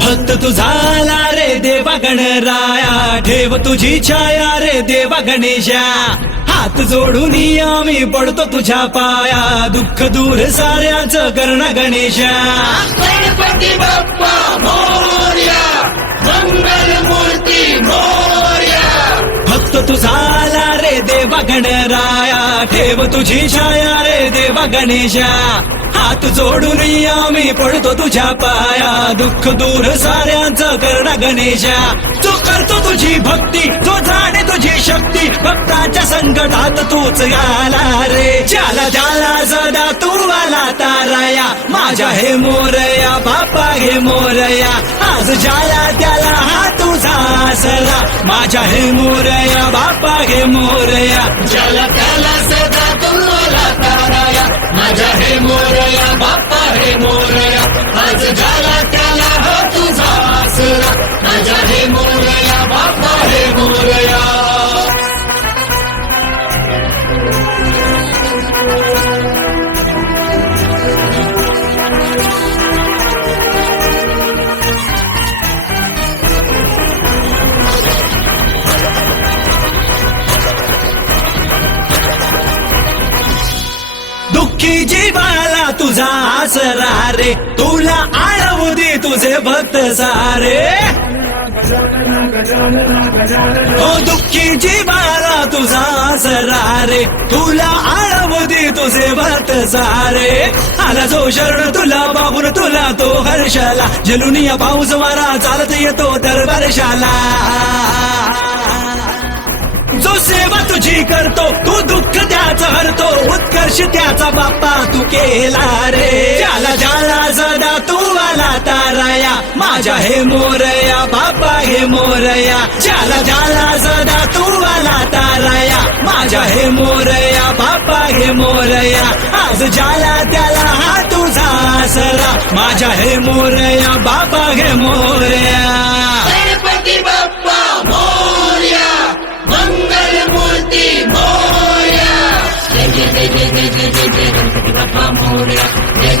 भक्त तुझाला रे देवा गणराया ठेव तुझी छाया रे देवा गणेशा हात जोडून आम्ही पडतो तुझ्या पाया दुःख दूर साऱ्याचं कर्ण गणेशा. गणपती बाप्पा तुझाला रे देवा गणराया ठेव तुझी छाया रे देवा गणेशा. हात जोडून आम्ही पडतो तुझ्या पाया. दुःख दूर साऱ्यांचं करणा गणेशा. तू करतो तुझी भक्ती तो जाणे तुझी शक्ती भक्ताच्या संकटात तूच आला रे. ज्याला ज्याला सदा तू आला ताराया माझ्या हे मोरया बापा हे मोरया. आज ज्याला त्याला हा तुझा माझ्या हे मोरया बापा हे मोरया. दुःखी जीवाला तुझा आसरा रे. तुला आळवू दे तुझे भक्त सारे. ओ दुःखी जीवाला तुझा आसरा रे. तुला आळवू दे तुझे भक्त सारे. आला जो शरण तुला बाबून तुला तो हर्षाला. जलुनिया पाऊस वारा चालत येतो दरबारशाला. जो सेवा तुझी करतो तू स्पर्श त्याचा बाप्पा तू केला रे. त्याला ज्याला सदा तू आला ताराया माझ्या हे मोरया बाप्पा हे मोरया. ज्याला ज्याला सदा तू आला ताराया माझ्या हे मोरया बाप्पा हे मोरया. आज जाला त्याला हा तुझा आसरा. माझ्या हे मोरया बाप्पा हे मोरया. జయ జయ జయ జయ జయ గణపతి బప్పా మోరియా జయ